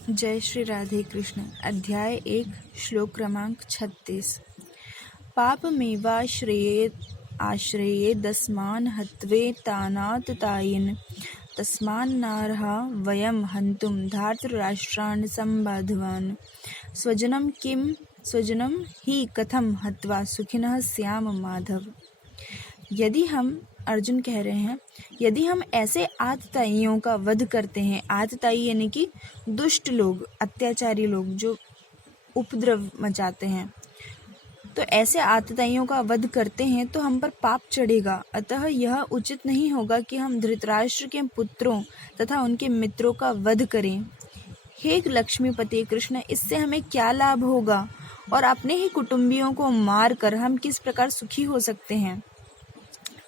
जय श्री राधे कृष्ण। अध्याय 1 श्लोक क्रमांक 36। पापमेवाश्रये दस्मान् हत्वेतानाततायिन् तस्मान्नार्हा वयं हन्तुं धार्तराष्ट्रान् सम्बाधवान् स्वजनं हि कथं हत्वा सुखिनः स्याम माधव। यदि हम अर्जुन कह रहे हैं, यदि हम ऐसे आतताइयों का वध करते हैं, आतताई यानी कि दुष्ट लोग, अत्याचारी लोग जो उपद्रव मचाते हैं, तो ऐसे आतताइयों का वध करते हैं तो हम पर पाप चढ़ेगा। अतः यह उचित नहीं होगा कि हम धृतराष्ट्र के पुत्रों तथा उनके मित्रों का वध करें। हे लक्ष्मीपति कृष्ण, इससे हमें क्या लाभ होगा और अपने ही कुटुंबियों को मार कर हम किस प्रकार सुखी हो सकते हैं।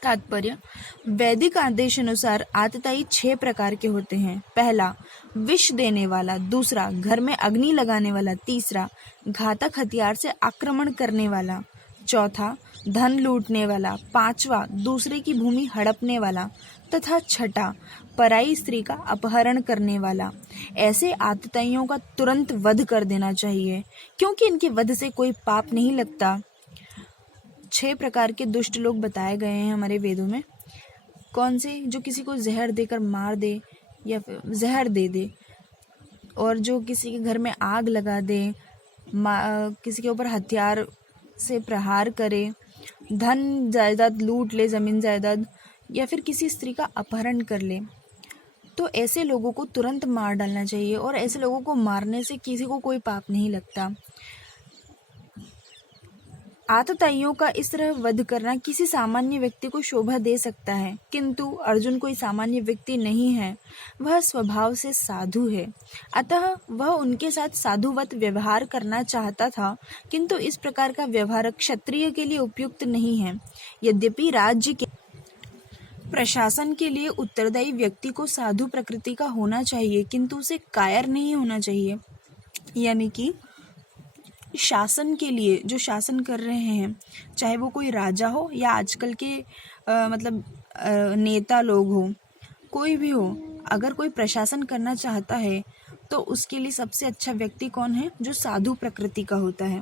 तात्पर्य, वैदिक आदेश अनुसार आतताई 6 प्रकार के होते हैं। पहला, विष देने वाला। दूसरा, घर में अग्नि लगाने वाला। तीसरा, घातक हथियार से आक्रमण करने वाला। चौथा, धन लूटने वाला। पांचवा, दूसरे की भूमि हड़पने वाला। तथा छठा, पराई स्त्री का अपहरण करने वाला। ऐसे आतताइयों का तुरंत वध कर देना चाहिए, क्योंकि इनके वध से कोई पाप नहीं लगता। 6 प्रकार के दुष्ट लोग बताए गए हैं हमारे वेदों में। कौन से? जो किसी को जहर देकर मार दे या फिर जहर दे दे, और जो किसी के घर में आग लगा दे, किसी के ऊपर हथियार से प्रहार करे, धन जायदाद लूट ले, जमीन जायदाद, या फिर किसी स्त्री का अपहरण कर ले। तो ऐसे लोगों को तुरंत मार डालना चाहिए, और ऐसे लोगों को मारने से किसी को कोई पाप नहीं लगता। आतताइयों का इस तरह वध करना किसी सामान्य व्यक्ति को शोभा दे सकता है, किंतु अर्जुन कोई सामान्य व्यक्ति नहीं है। वह स्वभाव से साधु है, अतः वह उनके साथ साधुवत व्यवहार करना चाहता था, किंतु इस प्रकार का व्यवहार क्षत्रिय के लिए उपयुक्त नहीं है। यद्यपि राज्य के प्रशासन के लिए उत्तरदायी व्यक्ति को साधु प्रकृति का होना चाहिए, किंतु उसे कायर नहीं होना चाहिए। यानी कि शासन के लिए जो शासन कर रहे हैं, चाहे वो कोई राजा हो या आजकल के नेता लोग हो, कोई भी हो, अगर कोई प्रशासन करना चाहता है तो उसके लिए सबसे अच्छा व्यक्ति कौन है? जो साधु प्रकृति का होता है,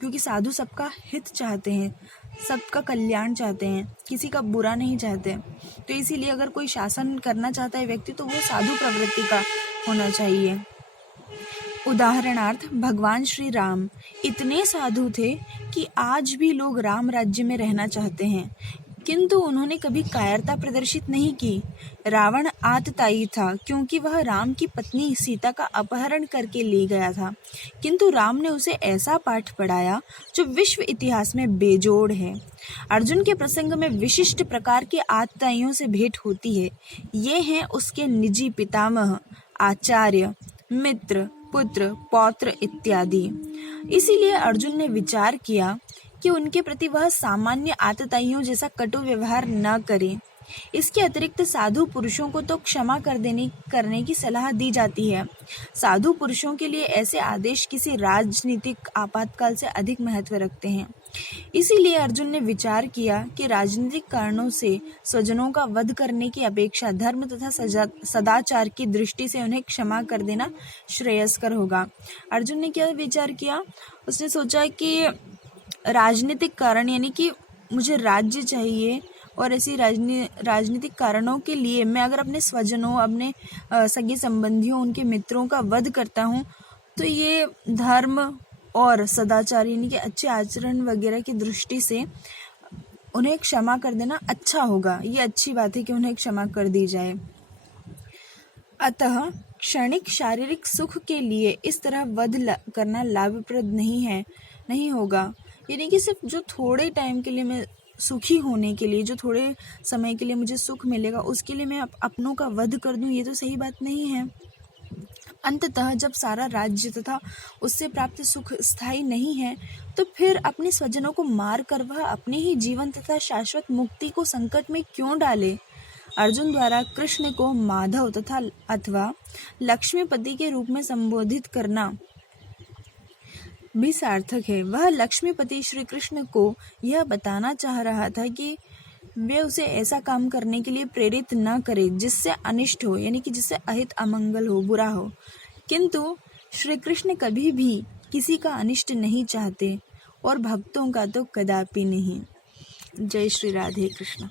क्योंकि साधु सबका हित चाहते हैं, सबका कल्याण चाहते हैं, किसी का बुरा नहीं चाहते। तो इसीलिए अगर कोई शासन करना चाहता है व्यक्ति, तो वो साधु प्रवृत्ति का होना चाहिए। उदाहरणार्थ, भगवान श्री राम इतने साधु थे कि आज भी लोग राम राज्य में रहना चाहते हैं, किंतु उन्होंने कभी कायरता प्रदर्शित नहीं की। रावण आतताई था, क्योंकि वह राम की पत्नी सीता का अपहरण करके ले गया था, किंतु राम ने उसे ऐसा पाठ पढ़ाया जो विश्व इतिहास में बेजोड़ है। अर्जुन के प्रसंग में विशिष्ट प्रकार के आतताइयों से भेंट होती है। ये हैं उसके निजी पितामह, आचार्य, मित्र, पुत्र, पौत्र इत्यादि। इसीलिए अर्जुन ने विचार किया कि उनके प्रति वह सामान्य आतताइयों जैसा कटु व्यवहार न करे। इसके अतिरिक्त साधु पुरुषों को तो क्षमा करने की सलाह दी जाती है। साधु पुरुषों के लिए ऐसे आदेश किसी राजनीतिक आपातकाल से अधिक महत्व रखते हैं। इसीलिए अर्जुन ने विचार किया कि राजनीतिक कारणों से स्वजनों का वध करने की अपेक्षा धर्म तथा सदाचार की दृष्टि से उन्हें क्षमा कर देना श्रेयस्कर होगा। अर्जुन ने क्या विचार किया? उसने सोचा कि राजनीतिक कारण, यानी कि मुझे राज्य चाहिए, और ऐसी राजनीतिक कारणों के लिए मैं अगर अपने स्वजनों, अपने सगे संबंधियों, उनके मित्रों का वध करता हूँ, तो ये धर्म और सदाचार यानी कि अच्छे आचरण वगैरह की दृष्टि से उन्हें क्षमा कर देना अच्छा होगा। ये अच्छी बात है कि उन्हें क्षमा कर दी जाए। अतः क्षणिक शारीरिक सुख के लिए इस तरह वध करना लाभप्रद नहीं होगा। यानी कि सिर्फ जो थोड़े टाइम के लिए मैं सुखी होने के लिए, जो थोड़े समय के लिए मुझे सुख मिलेगा, उसके लिए मैं अपनों का वध कर दूं, ये तो सही बात नहीं है। अंततः जब सारा राज्य तथा उससे प्राप्त सुख स्थायी नहीं है, तो फिर अपने स्वजनों को मार कर वह अपने ही जीवन तथा शाश्वत मुक्ति को संकट में क्यों डाले? अर्जुन द्वारा कृष्ण को माधव तथा अथवा लक्ष्मीपति के रूप में संबोधित करना भी सार्थक है। वह लक्ष्मीपति श्री कृष्ण को यह बताना चाह रहा था कि वे उसे ऐसा काम करने के लिए प्रेरित न करे जिससे अनिष्ट हो, यानी कि जिससे अहित अमंगल हो, बुरा हो, किंतु श्री कृष्ण कभी भी किसी का अनिष्ट नहीं चाहते और भक्तों का तो कदापि नहीं। जय श्री राधे कृष्ण।